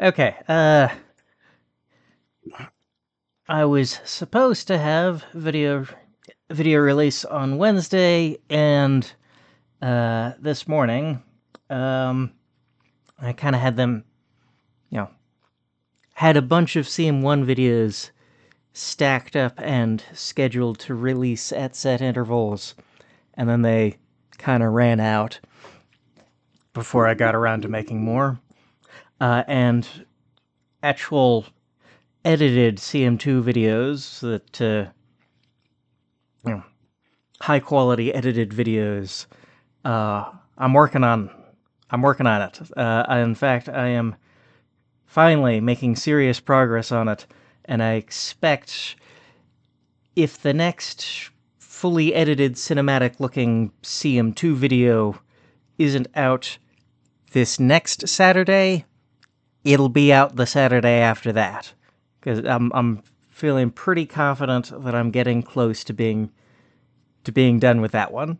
Okay, I was supposed to have video release on Wednesday, and this morning, I kind of had them, had a bunch of CM1 videos stacked up and scheduled to release at set intervals, and then they kind of ran out before I got around to making more. And actual edited CM2 videos that, high quality edited videos. I'm working on it. In fact, I am finally making serious progress on it, and I expect if the next fully edited cinematic looking CM2 video isn't out this next Saturday, it'll be out the Saturday after that. Because I'm feeling pretty confident that I'm getting close to being done with that one.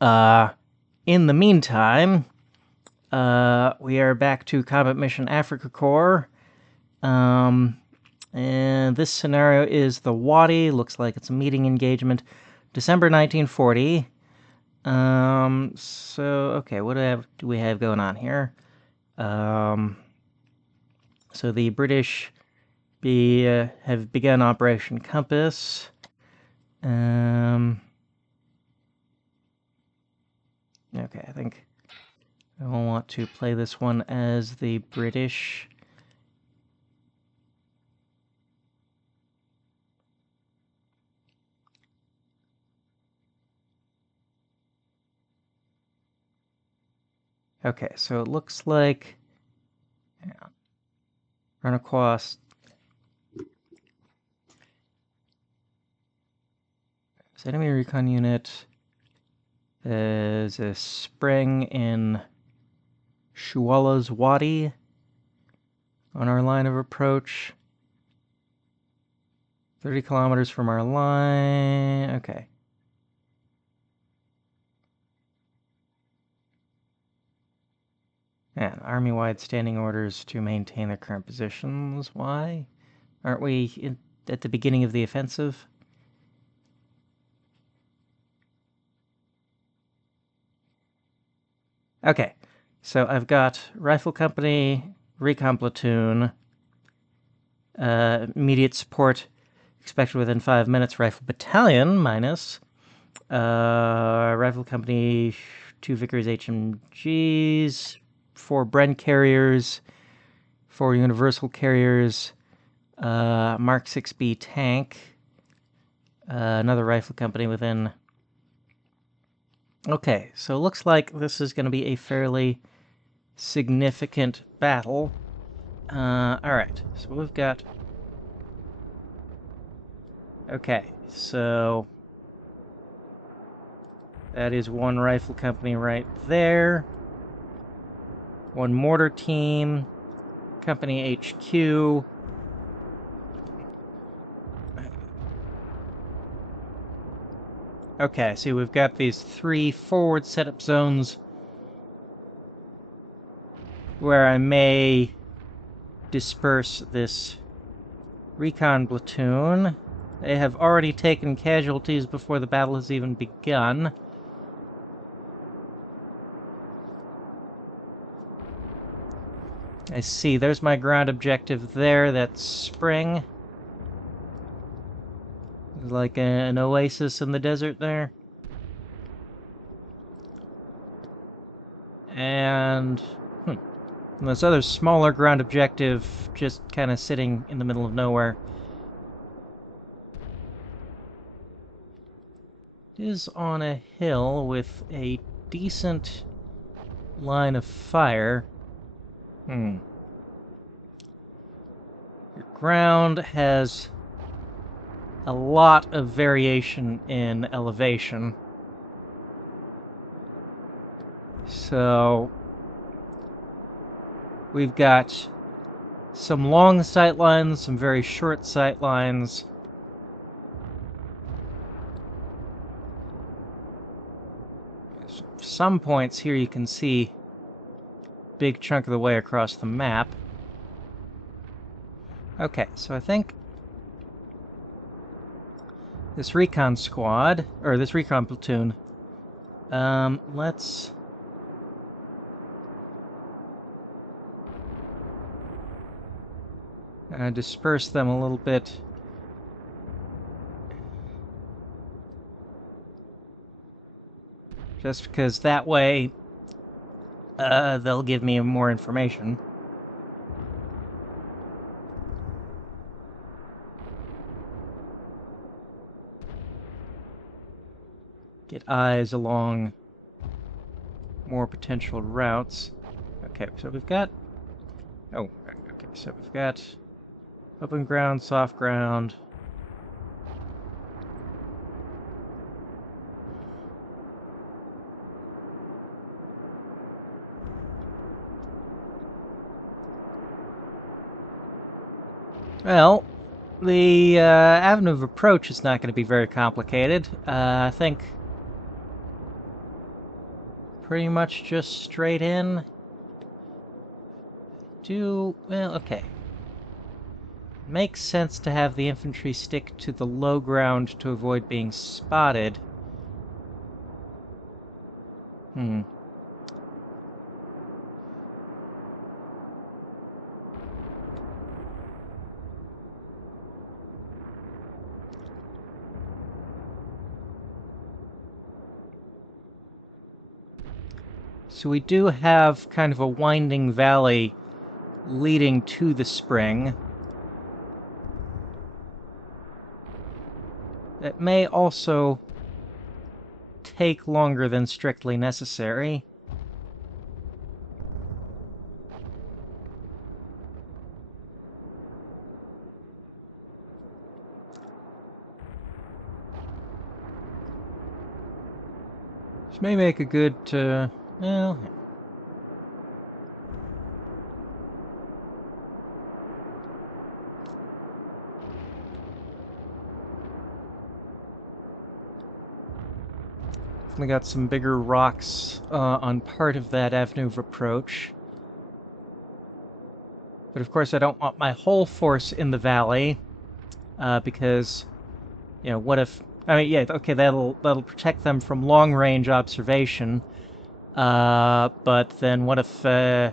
In the meantime, we are back to Combat Mission Afrika Korps. And this scenario is the Wadi. Looks like it's a meeting engagement. December 1940. So, okay, what do we have going on here? So the British have begun Operation Compass. Okay, I think I will want to play this one as the British. Okay, so it looks like run across. Enemy recon unit. There's a spring in Shuala's Wadi on our line of approach. 30 kilometers from our line. Okay. And army-wide standing orders to maintain their current positions. Why? Aren't we at the beginning of the offensive? Okay, so I've got Rifle Company, Recon Platoon, immediate support expected within 5 minutes, Rifle Battalion minus, Rifle Company, 2 Vickers HMGs, 4 Bren carriers, 4 Universal carriers, Mark 6B tank, another Rifle Company within. Okay, so it looks like this is going to be a fairly significant battle. Alright, so we've got. Okay, so that is 1 Rifle Company right there. 1 Mortar Team, Company HQ. Okay, see, we've got these 3 forward setup zones where I may disperse this recon platoon. They have already taken casualties before the battle has even begun. I see, there's my ground objective there, that's spring. Like an oasis in the desert there. And this other smaller ground objective just kind of sitting in the middle of nowhere. It is on a hill with a decent line of fire. Your ground has a lot of variation in elevation. So we've got some long sight lines, some very short sight lines. Some points here you can see a big chunk of the way across the map. Okay, so I think this recon squad, or this recon platoon, let's disperse them a little bit. Just because that way they'll give me more information. Get eyes along more potential routes. Okay, so we've got... Oh, okay, so we've got open ground, soft ground. Well, the avenue of approach is not going to be very complicated. I think pretty much just straight in. Well, okay. Makes sense to have the infantry stick to the low ground to avoid being spotted. So we do have kind of a winding valley leading to the spring. That may also take longer than strictly necessary. This may make a good, well... We got some bigger rocks on part of that avenue of approach. But of course I don't want my whole force in the valley, because, you know, what if... I mean, yeah, okay, that'll protect them from long-range observation, but then what if the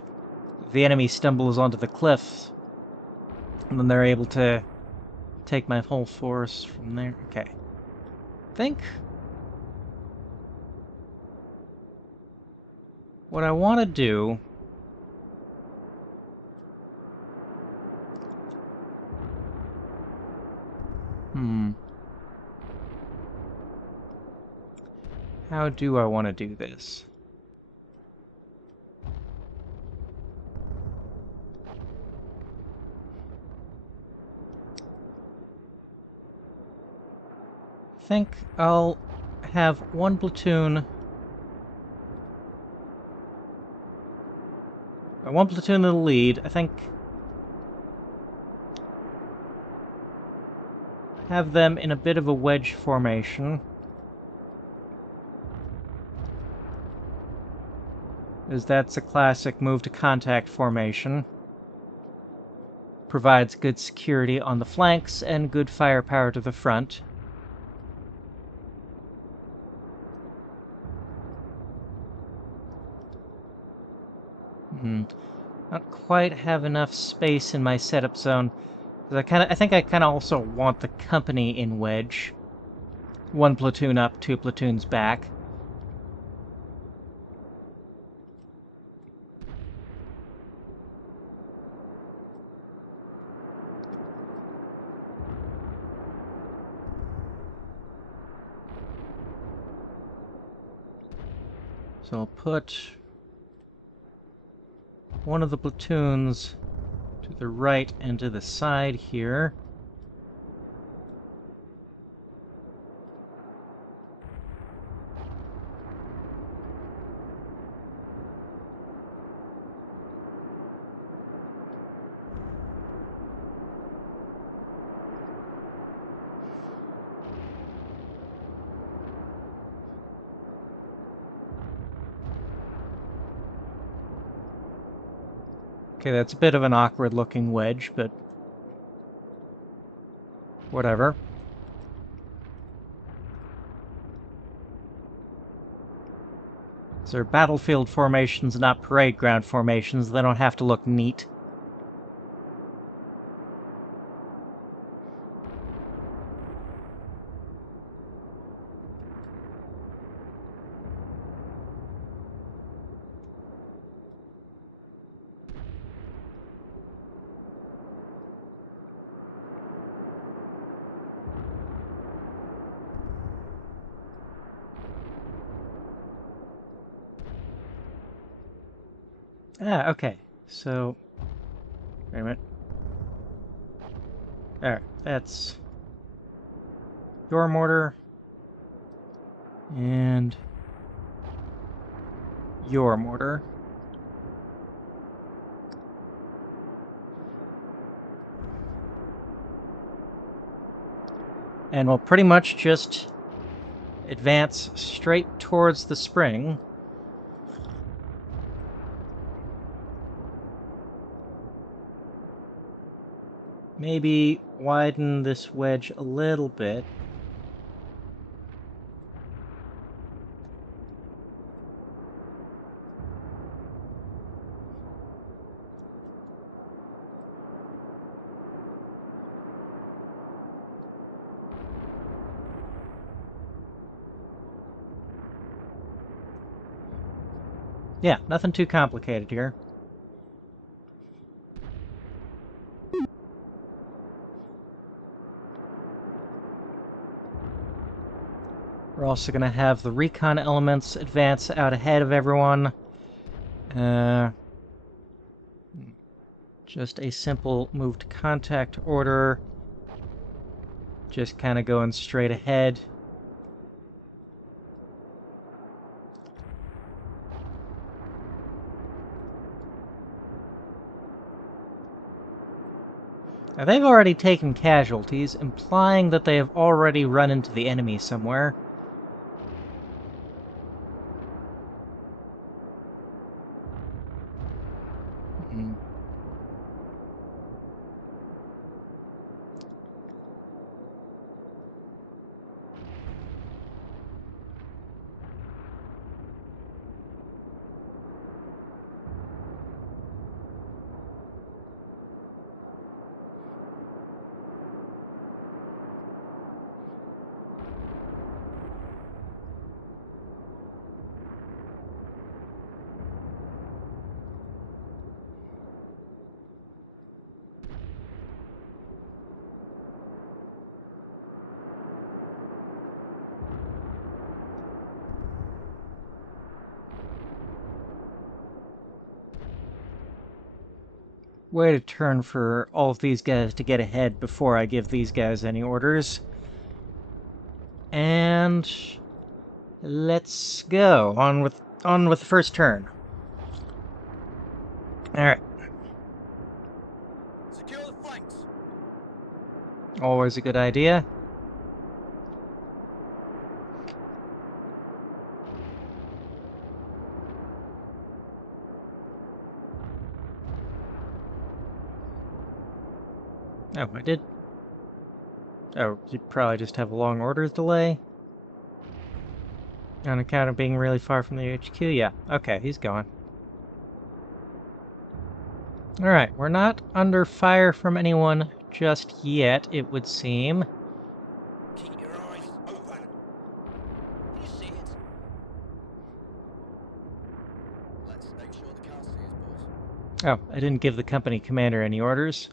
enemy stumbles onto the cliff, and then they're able to take my whole force from there? Okay. I think what I want to do... How do I want to do this? I think I'll have one platoon... One platoon in the lead. I think... have them in a bit of a wedge formation. As that's a classic move to contact formation. Provides good security on the flanks and good firepower to the front. Not quite have enough space in my setup zone. I think I kind of also want the company in wedge. One platoon up, two platoons back. So I'll put one of the platoons to the right and to the side here. Okay, that's a bit of an awkward looking wedge, but Whatever. These are battlefield formations, not parade ground formations. They don't have to look neat. Ah, okay. So, wait a minute. There, that's your mortar and your mortar. And we'll pretty much just advance straight towards the spring. Maybe widen this wedge a little bit. Yeah, nothing too complicated here. We're also going to have the recon elements advance out ahead of everyone. Just a simple move to contact order. Just kind of going straight ahead. Now, they've already taken casualties, implying that they have already run into the enemy somewhere. Way to turn for all of these guys to get ahead before I give these guys any orders. And let's go on with the first turn. All right. Secure the flanks. Always a good idea. Oh, I did. Oh, you probably just have a long orders delay. On account of being really far from the HQ? Yeah. Okay, he's going. Alright, we're not under fire from anyone just yet, it would seem. Keep your eyes open. Can you see it? Let's make sure the car sees, boys. Oh, I didn't give the company commander any orders.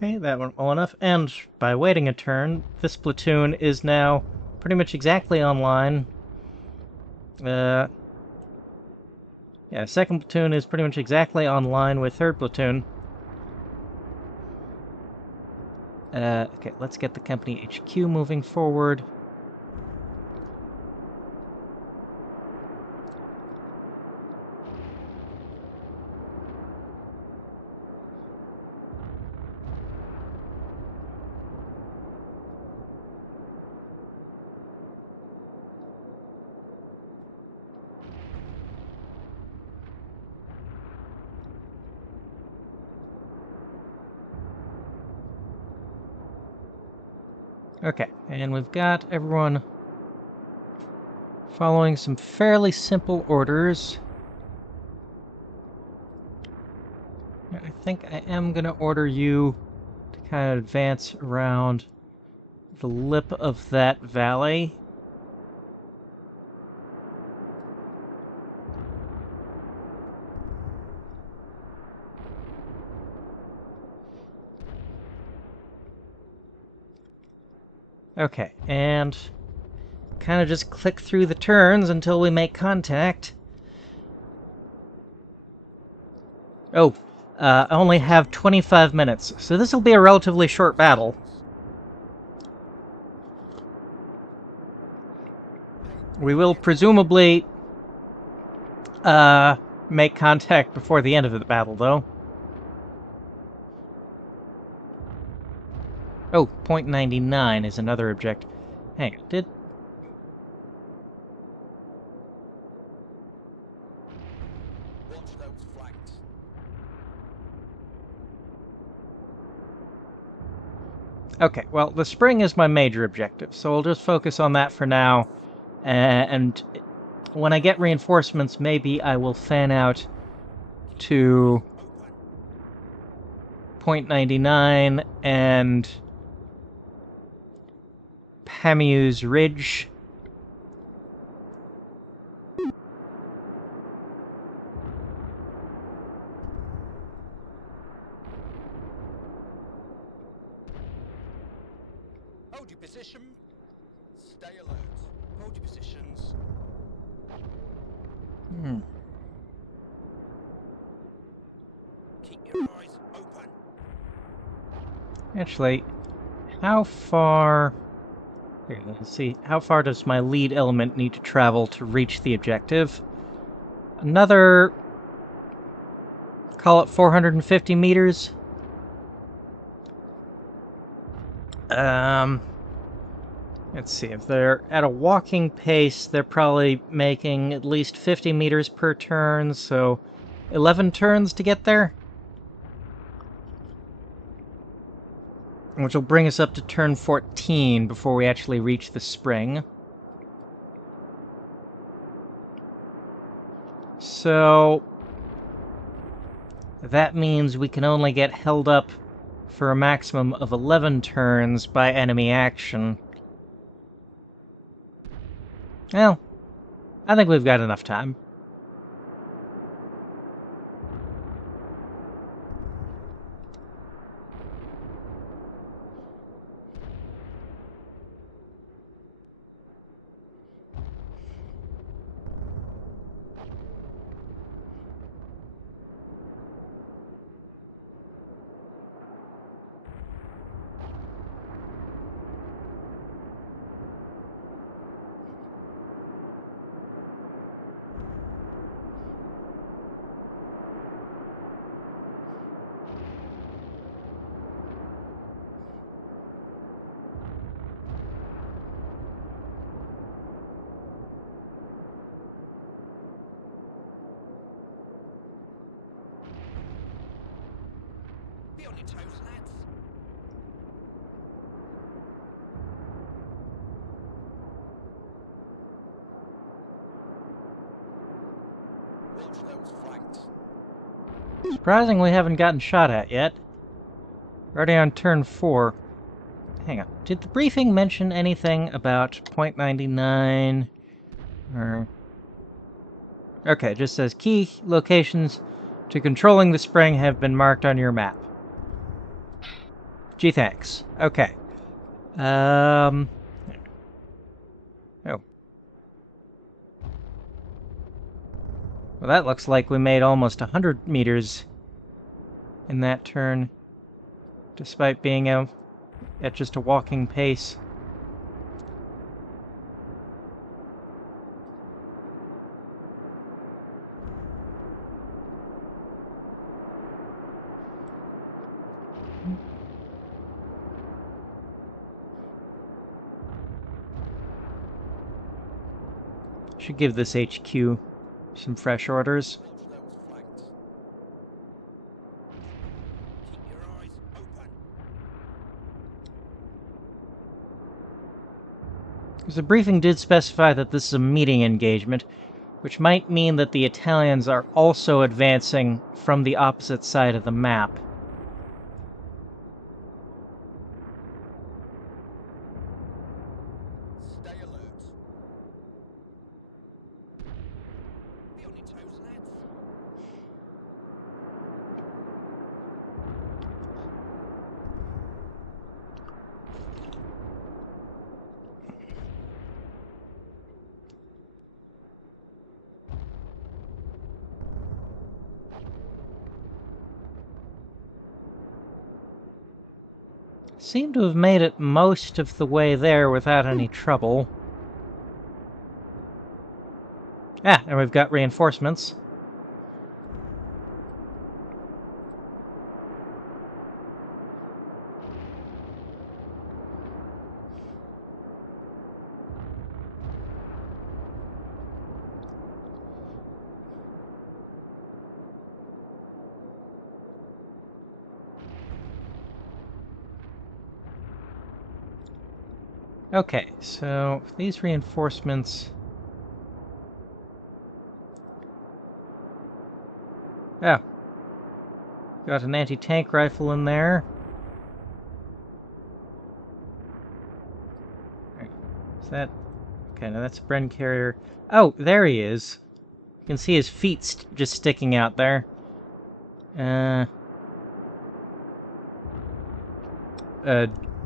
Okay, that went well enough. And by waiting a turn, this platoon is now pretty much exactly online. Yeah, second platoon is pretty much exactly online with third platoon. Okay, let's get the company HQ moving forward. Okay, and we've got everyone following some fairly simple orders. I think I am going to order you to kind of advance around the lip of that valley. Okay, and kind of just click through the turns until we make contact. Oh, I only have 25 minutes, so this will be a relatively short battle. We will presumably make contact before the end of the battle, though. Oh, point 99 is another objective. Hang on, did... Watch those flanks. Okay, well, the spring is my major objective, so we'll just focus on that for now. And when I get reinforcements, maybe I will fan out to Open. point 99 and Pamiu's Ridge. Hold your position. Stay alert. Hold your positions. Keep your eyes open. Actually, how far... Here, let's see. How far does my lead element need to travel to reach the objective? Another... call it 450 meters? Let's see, if they're at a walking pace, they're probably making at least 50 meters per turn, so 11 turns to get there? Which will bring us up to turn 14 before we actually reach the spring. So... that means we can only get held up for a maximum of 11 turns by enemy action. Well, I think we've got enough time. Be on your toes, lads. Watch those flanks. Surprising we haven't gotten shot at yet. Already on turn 4. Hang on. Did the briefing mention anything about point 99? Or... okay, it just says key locations to controlling the spring have been marked on your map. Gee, thanks. Okay. Oh. Well, that looks like we made almost 100 meters in that turn, despite being at just a walking pace. Should give this HQ some fresh orders. Watch those flanks. Keep your eyes open. The briefing did specify that this is a meeting engagement, which might mean that the Italians are also advancing from the opposite side of the map. Stay alert. Be on your toes, lads. Seem to have made it most of the way there without any trouble. Ah, and we've got reinforcements. Okay, so these reinforcements... Oh. Got an anti-tank rifle in there. Is that... Okay, now that's a Bren carrier. Oh, there he is. You can see his feet just sticking out there.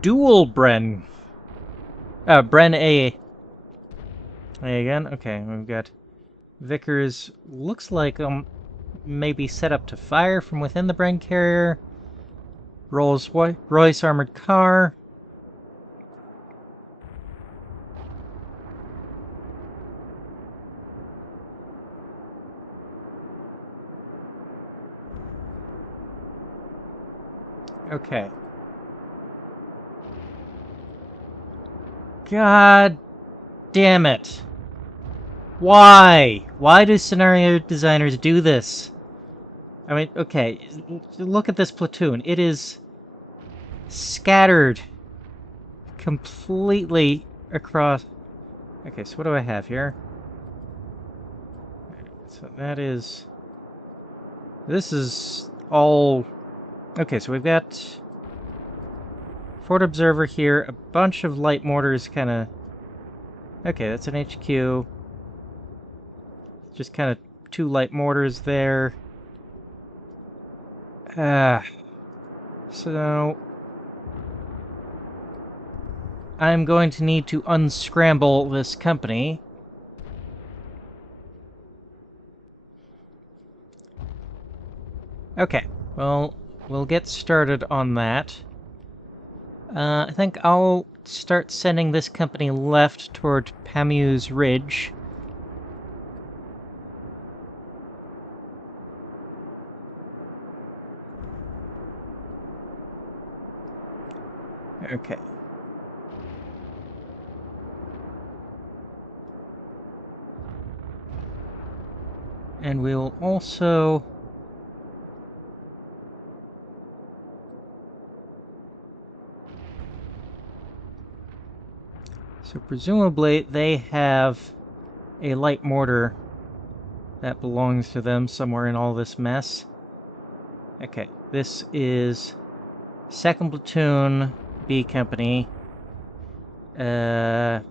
Dual Bren. Bren A. A again? Okay, we've got Vickers. Looks like, maybe set up to fire from within the Bren carrier. Rolls-Royce armored car. Okay. God damn it. Why? Why do scenario designers do this? I mean, okay, look at this platoon. It is scattered completely across... Okay, so what do I have here? So that is... This is all... Okay, so we've got... Fort Observer here, a bunch of light mortars kind of... Okay, that's an HQ. Just kind of 2 light mortars there. So... I'm going to need to unscramble this company. Okay, well, we'll get started on that. I think I'll start sending this company left toward Pamu's Ridge. Okay. And we'll also... So presumably they have a light mortar that belongs to them somewhere in all this mess. Okay, this is 2nd Platoon, B Company. 2-inch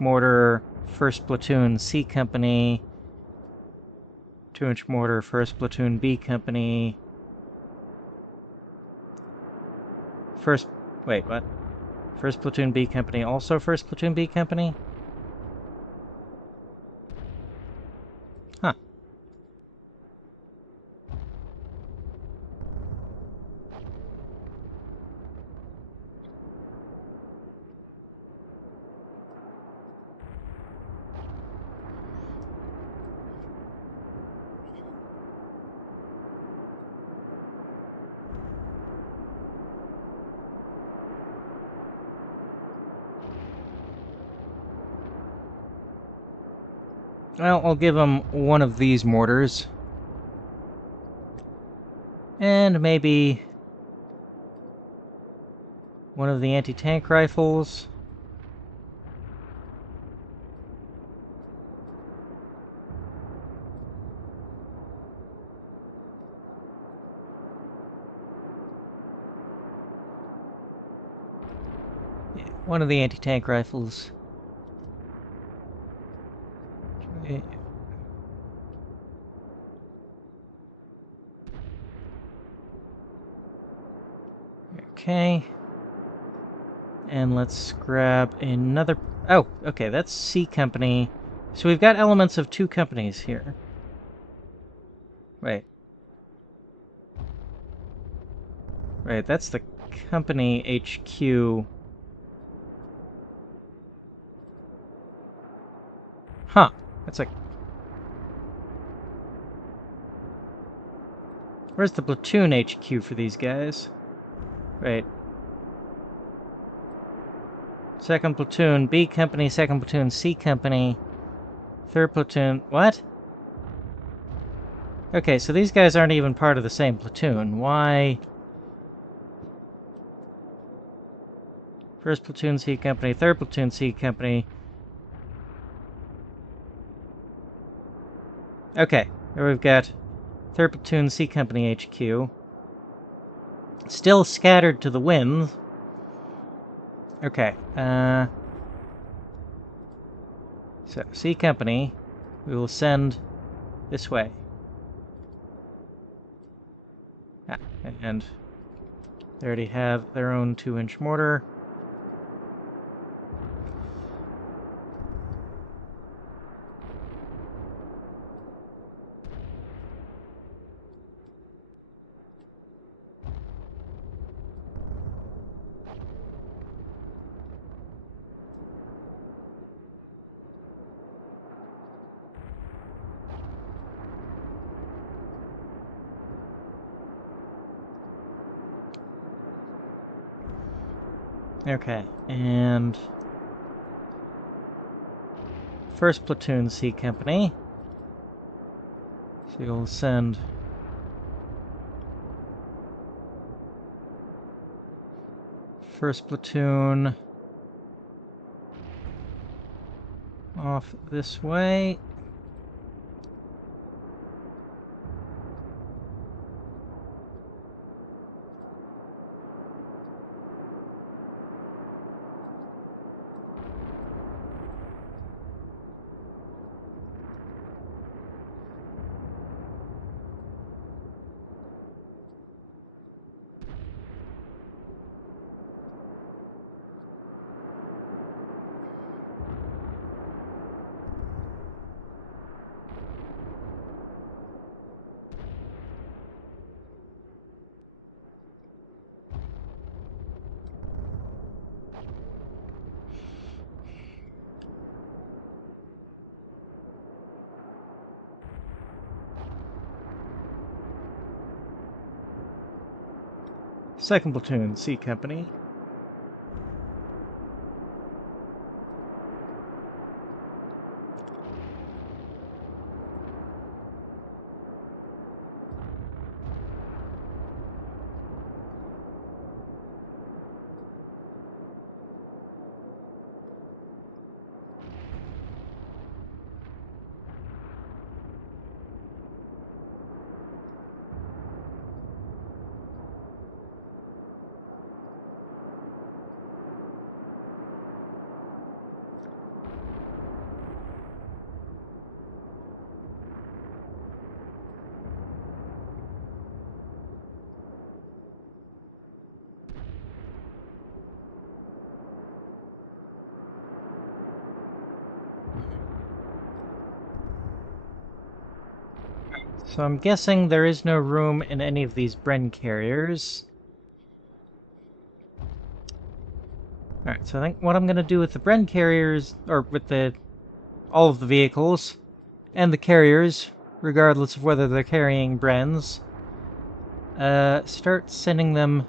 mortar, 1st Platoon, C Company. 2-inch mortar, 1st Platoon, B Company. Wait, what? 1st Platoon, B Company, also 1st Platoon, B Company? Huh. Well, I'll give him one of these mortars. And maybe one of the anti-tank rifles. Yeah, one of the anti-tank rifles. Okay. And let's grab another... Oh, okay, that's C Company. So we've got elements of two companies here. Wait. Right, that's the company HQ. Huh. That's like... Where's the platoon HQ for these guys? Wait. Second platoon, B Company, second platoon, C Company, third platoon... What? Okay, so these guys aren't even part of the same platoon. Why... First platoon, C Company, third platoon, C Company... Okay, here we've got 3rd Platoon C Company HQ. Still scattered to the winds. Okay, so C Company, we will send this way. Ah, and they already have their own 2-inch mortar. Okay, and 1st Platoon C Company. So you'll send 1st Platoon off this way. Second Platoon C Company. So I'm guessing there is no room in any of these Bren carriers. Alright, so I think what I'm going to do with the Bren carriers, or with all of the vehicles, and the carriers, regardless of whether they're carrying Brens, start sending them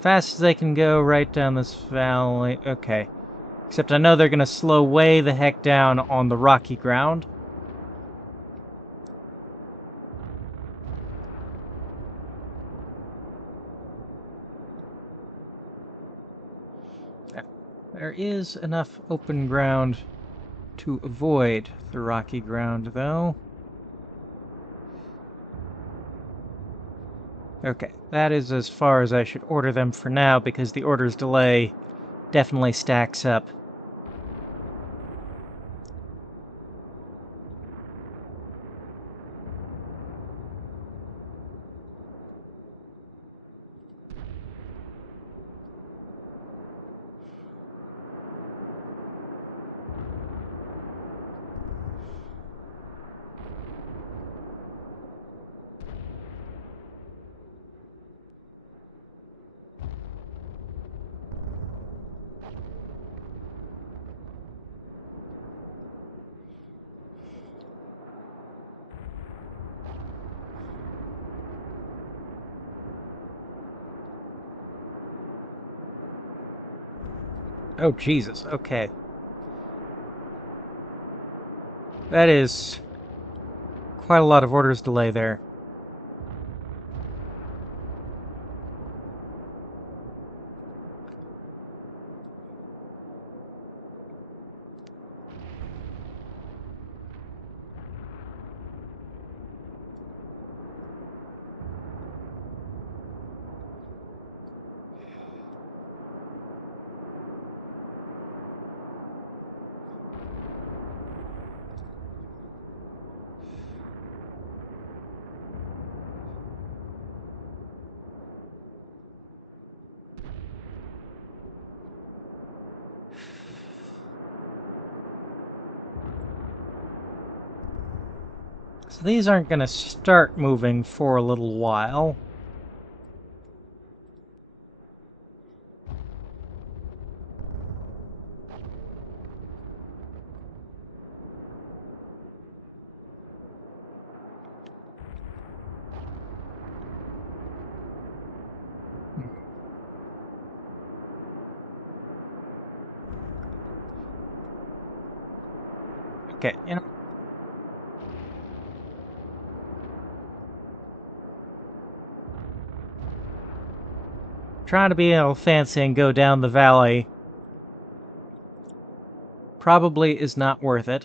fast as they can go right down this valley. Okay. Except I know they're going to slow way the heck down on the rocky ground. There is enough open ground to avoid the rocky ground, though. Okay, that is as far as I should order them for now, because the order's delay definitely stacks up. Oh, Jesus, okay. That is quite a lot of orders delay there. So these aren't going to start moving for a little while. Okay, trying to be all fancy and go down the valley probably is not worth it.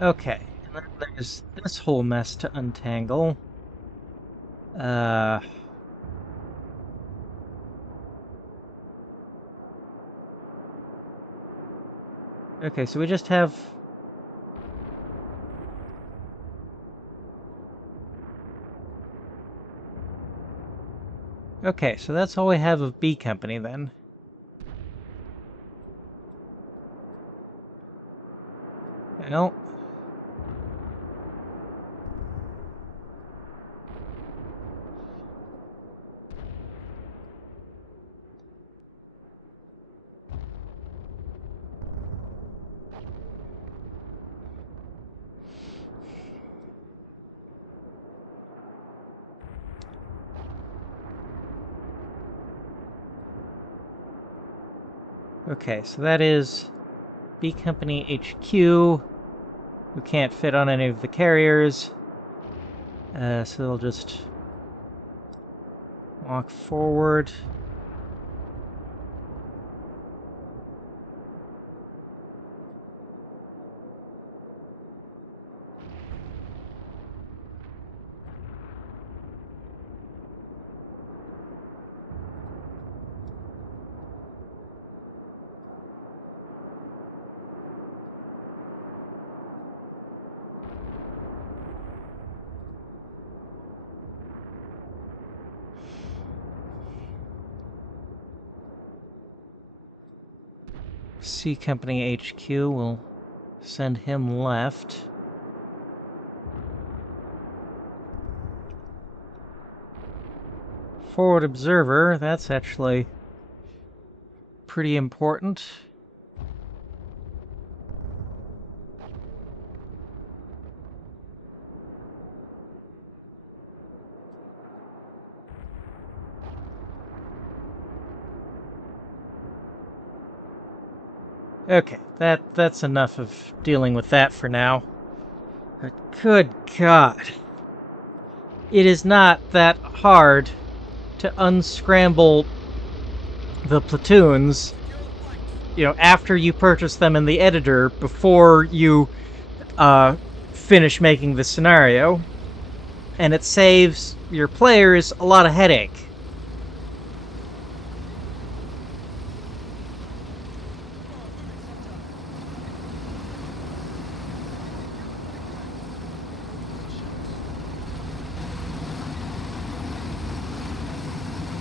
Okay, and then there's this whole mess to untangle. Uh... Okay, so we just have... Okay, so that's all we have of B Company then. Well... Okay, so that is B Company HQ, who can't fit on any of the carriers. So they'll just walk forward. C Company HQ will send him left. Forward observer, that's actually pretty important. Okay, that's enough of dealing with that for now. But good God. It is not that hard to unscramble the platoons, after you purchase them in the editor before you finish making the scenario. And it saves your players a lot of headache.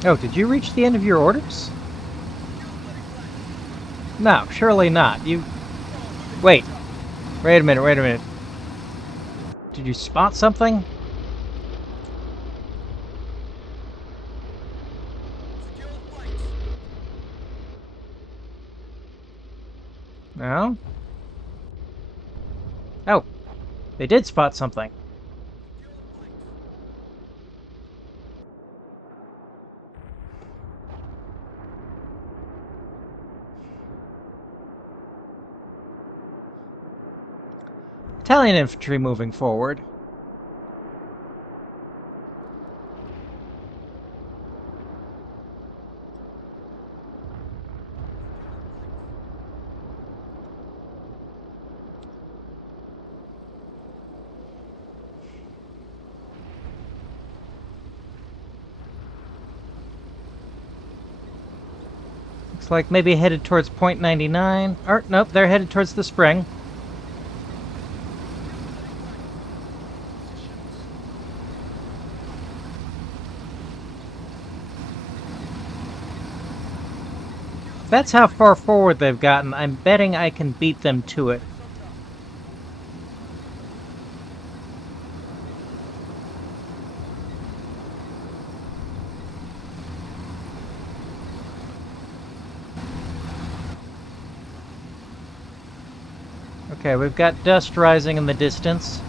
Oh, did you reach the end of your orders? No, surely not. Wait. Wait a minute. Did you spot something? No? Oh, they did spot something. Italian infantry moving forward. Looks like maybe headed towards point 99. Or, nope, they're headed towards the spring. That's how far forward they've gotten. I'm betting I can beat them to it. Okay, we've got dust rising in the distance.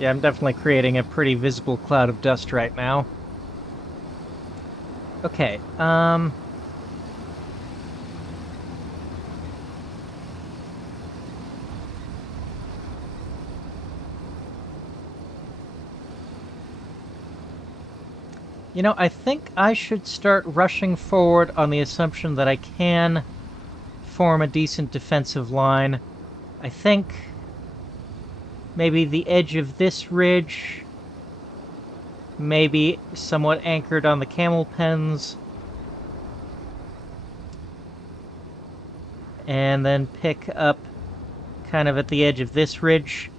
I'm definitely creating a pretty visible cloud of dust right now. Okay, I think I should start rushing forward on the assumption that I can form a decent defensive line. I think maybe the edge of this ridge, maybe somewhat anchored on the camel pens, and then pick up kind of at the edge of this ridge.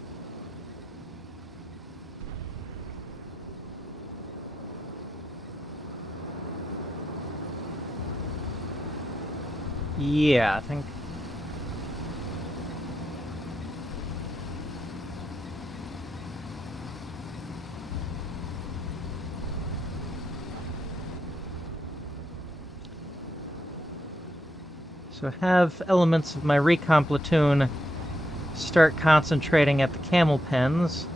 Yeah, I think. So have elements of my recon platoon start concentrating at the camel pens.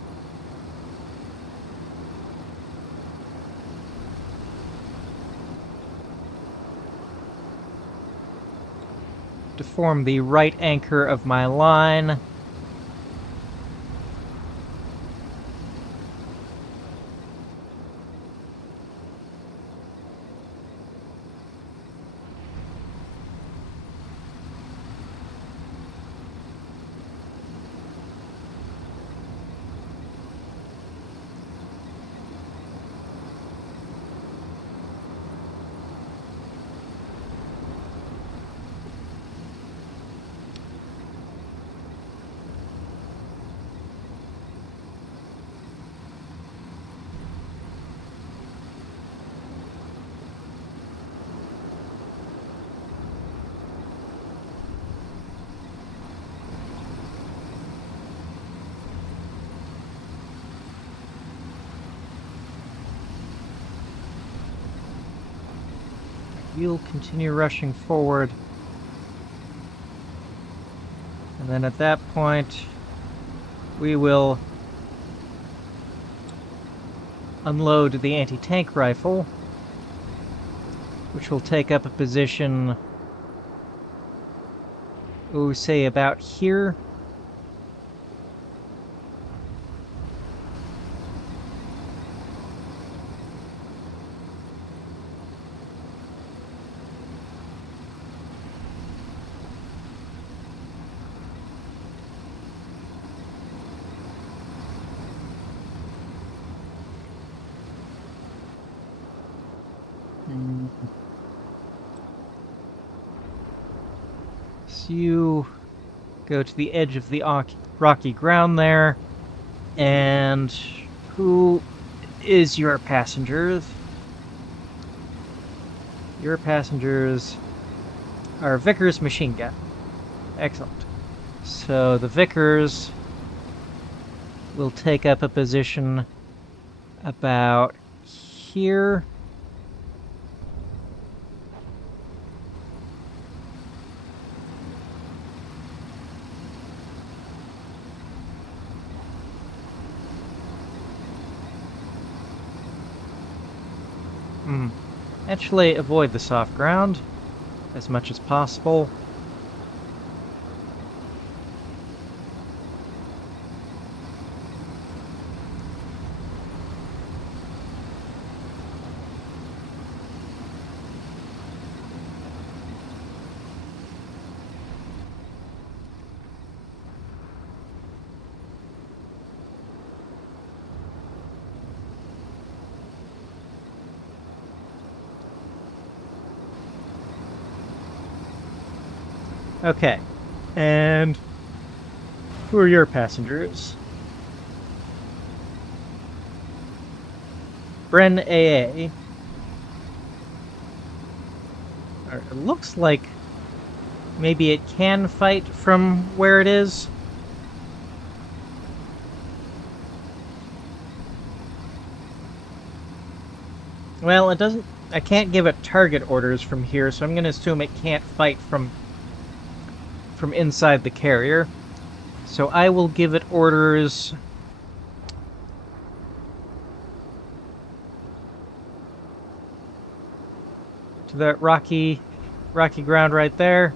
To form the right anchor of my line. you'll continue rushing forward. And then at that point, we will unload the anti-tank rifle, which will take up a position, say about here. So you go to the edge of the rocky ground there, and who is your passengers? Your passengers are Vickers machine gun. Excellent. So the Vickers will take up a position about here. Actually, avoid the soft ground as much as possible. Okay, and who are your passengers? Bren AA. It looks like maybe it can fight from where it is. Well, it doesn't. I can't give it target orders from here, so I'm going to assume it can't fight from inside the carrier. So I will give it orders to that rocky ground right there.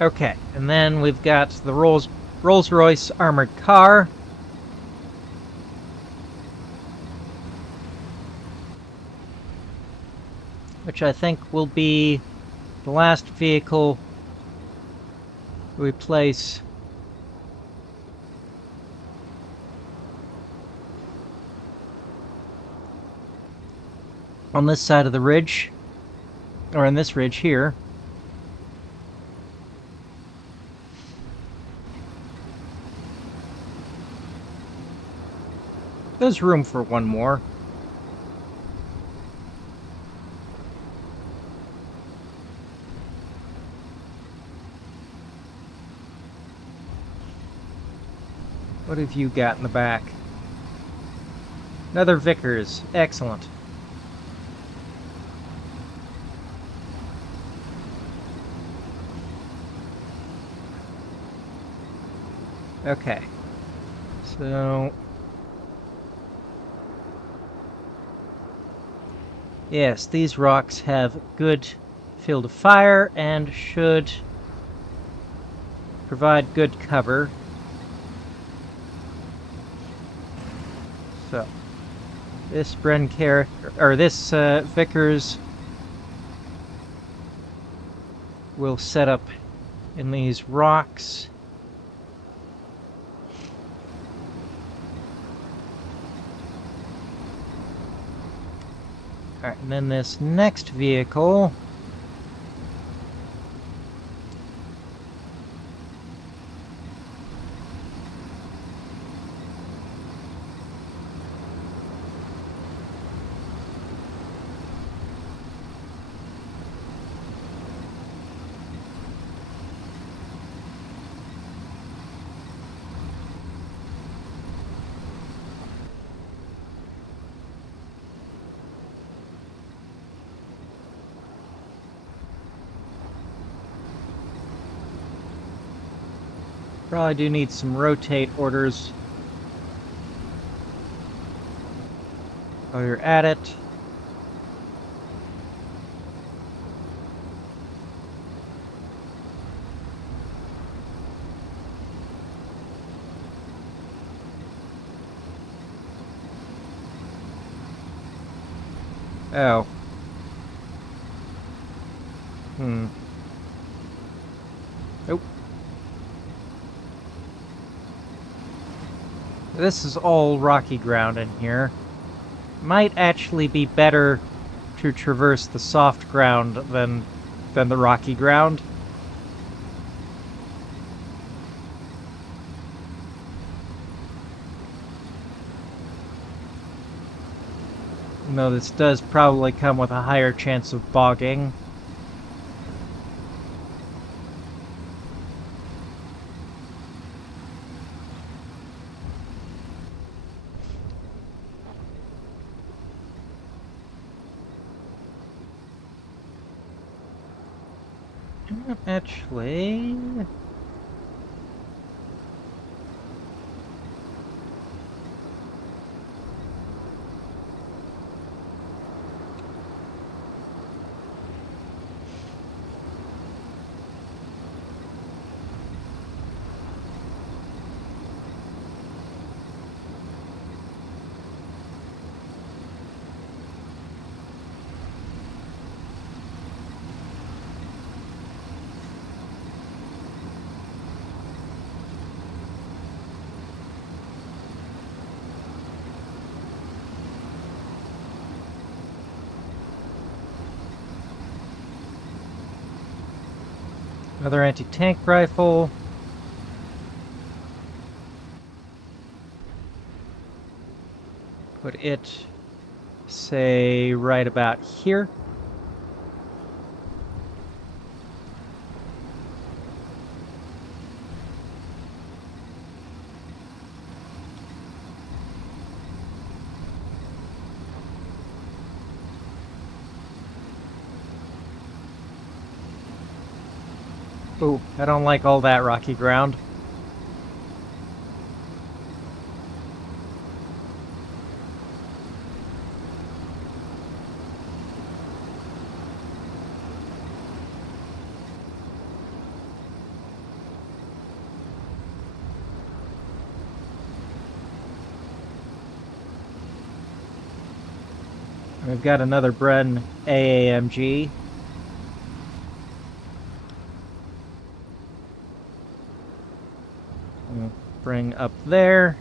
Okay, and then we've got the Rolls-Royce armored car. Which I think will be the last vehicle we place on this side of the ridge, or on this ridge here. There's room for one more. What have you got in the back? Another Vickers. Excellent. Okay. So... yes, these rocks have good field of fire and should provide good cover. So, this this Vickers will set up in these rocks. Alright, and then this next vehicle Probably do need some rotate orders while you're at it. Oh. Nope. This is all rocky ground in here. Might actually be better to traverse the soft ground than the rocky ground. No, this does probably come with a higher chance of bogging. Actually... Another anti-tank rifle. Put it, say, right about here. Ooh, I don't like all that rocky ground. We've got another Bren AAMG. We'll bring up there.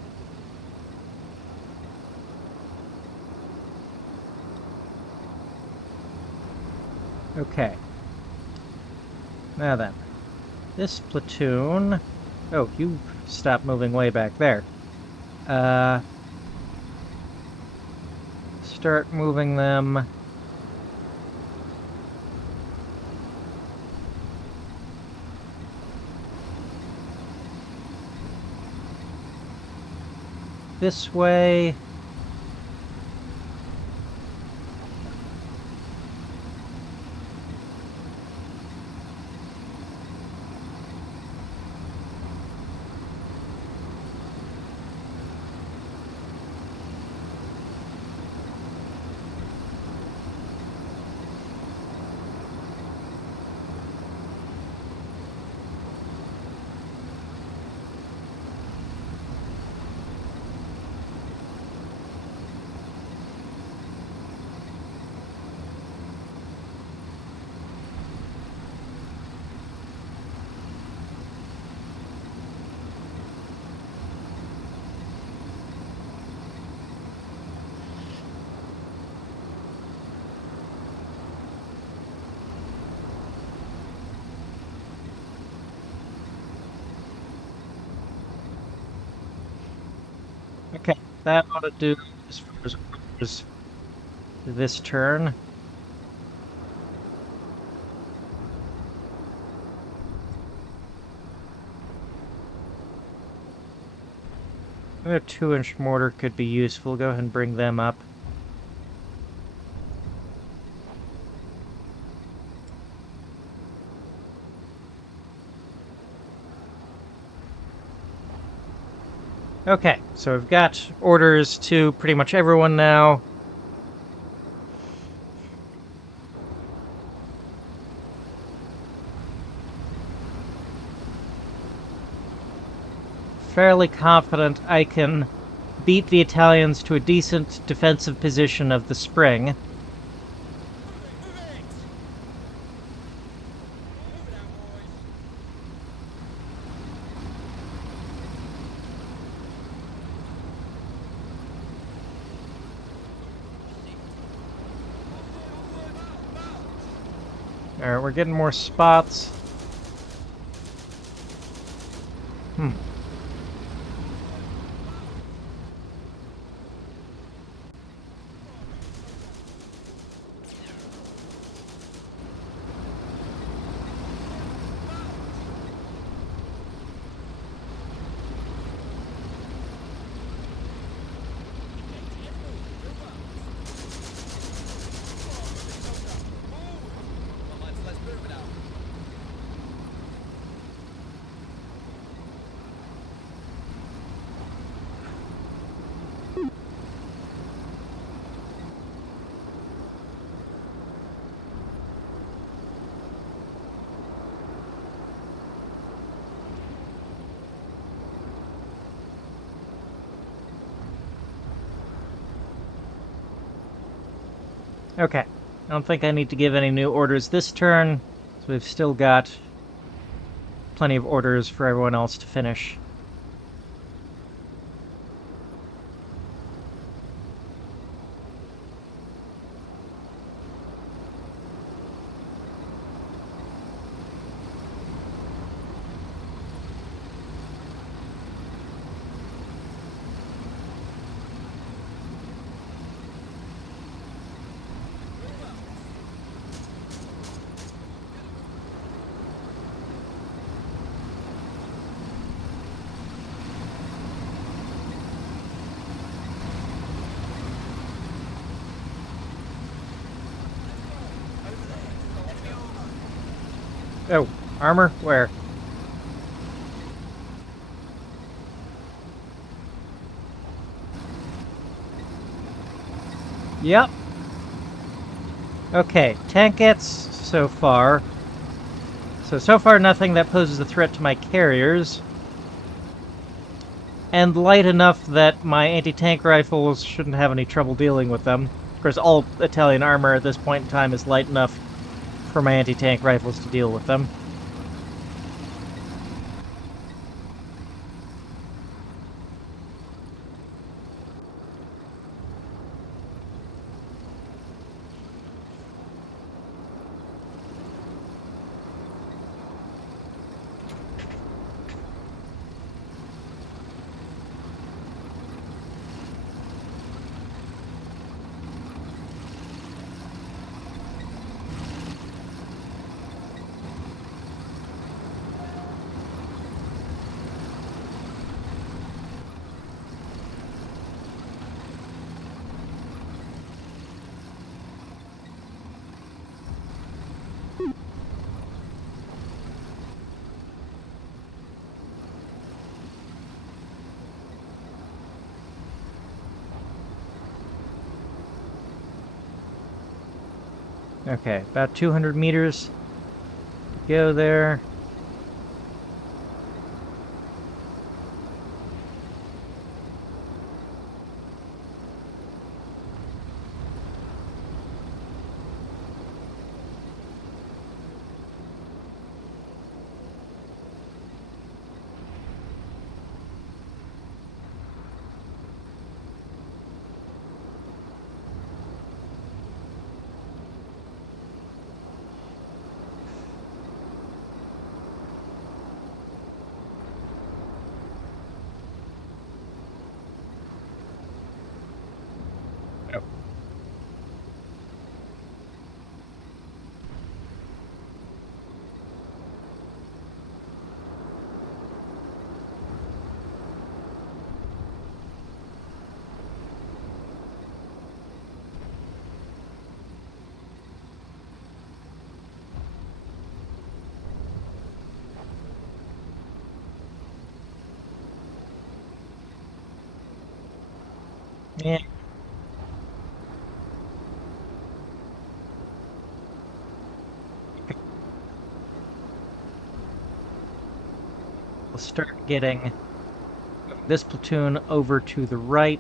Okay. Now then, this platoon... Oh, you stopped moving way back there. Start moving them... this way. Okay, that ought to do as far as this turn. A 2-inch mortar could be useful. Go ahead and bring them up. Okay, so we've got orders to pretty much everyone now. Fairly confident I can beat the Italians to a decent defensive position of the spring. Move it! Move it! Move it out, boys! Alright, we're getting more spots. Let's move it out. Okay, I don't think I need to give any new orders this turn, so we've still got plenty of orders for everyone else to finish. Oh, armor? Where? Yep. Okay, tankettes so far. So far nothing that poses a threat to my carriers. And light enough that my anti-tank rifles shouldn't have any trouble dealing with them. Of course, all Italian armor at this point in time is light enough for my anti-tank rifles to deal with them. Okay, about 200 meters to go there. Yeah. We'll start getting this platoon over to the right.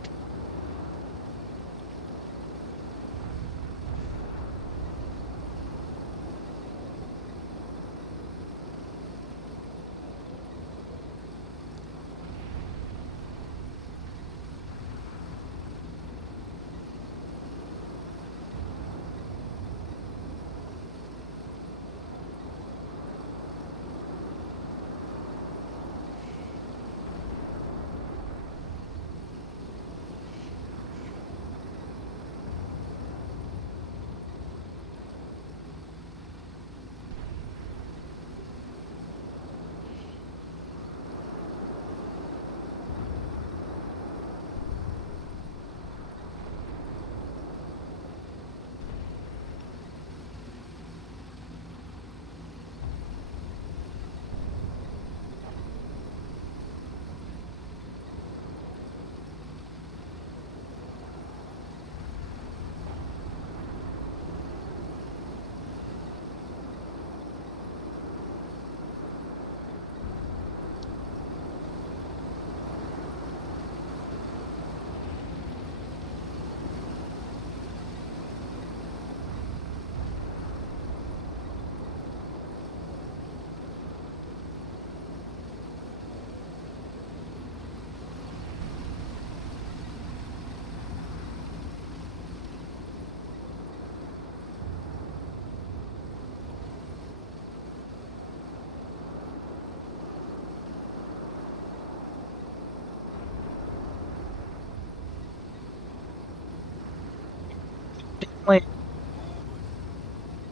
Definitely,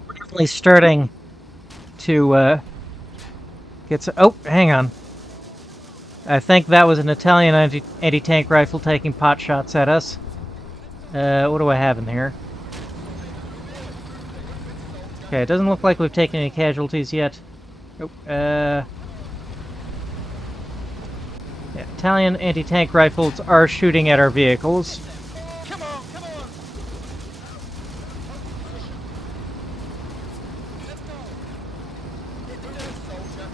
definitely starting to get some... Oh, hang on. I think that was an Italian anti-tank rifle taking pot shots at us. What do I have in here? Okay, it doesn't look like we've taken any casualties yet. Oh, yeah, Italian anti-tank rifles are shooting at our vehicles. Come on, come on! Let's go! Get rid of the soldier.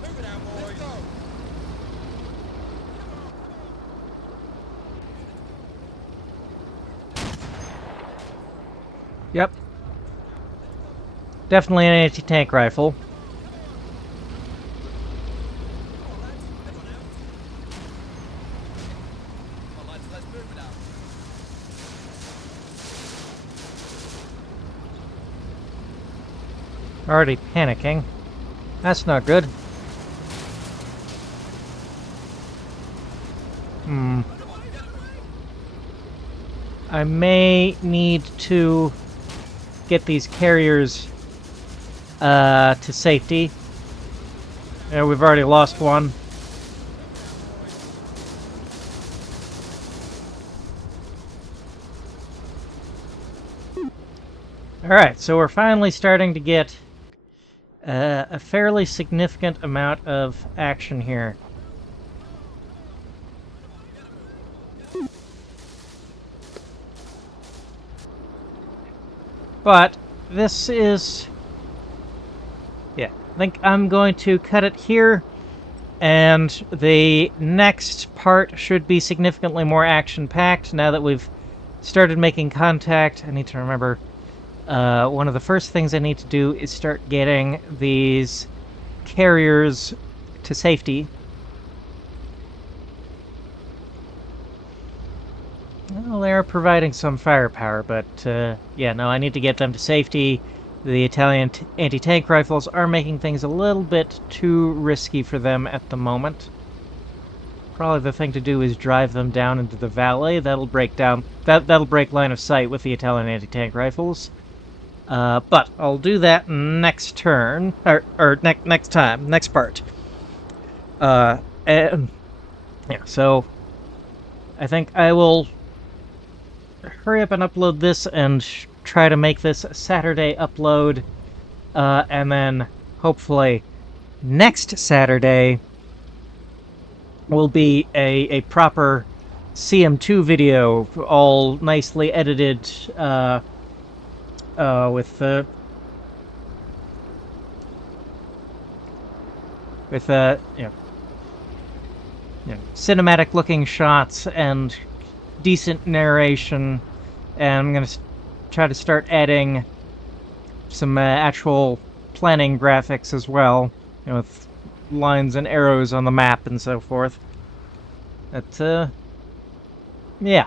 Move it out, boys. Let's go! Yep. Definitely an anti-tank rifle. Come on, lads, let's move it out. Already panicking. That's not good. I may need to get these carriers to safety. We've already lost one. Alright, so we're finally starting to get a fairly significant amount of action here. But this is... yeah, I think I'm going to cut it here, and the next part should be significantly more action-packed now that we've started making contact. I need to remember, one of the first things I need to do is start getting these carriers to safety. Well, they're providing some firepower, but yeah, no, I need to get them to safety. The Italian anti-tank rifles are making things a little bit too risky for them at the moment. Probably the thing to do is drive them down into the valley. That'll break down. That'll break line of sight with the Italian anti-tank rifles. But I'll do that next turn, or next time, next part. And yeah, so I think I will hurry up and upload this and try to make this a Saturday upload, and then hopefully next Saturday will be a proper CM2 video, all nicely edited, with cinematic looking shots and decent narration. And I'm gonna try to start adding some actual planning graphics as well, with lines and arrows on the map and so forth. But yeah.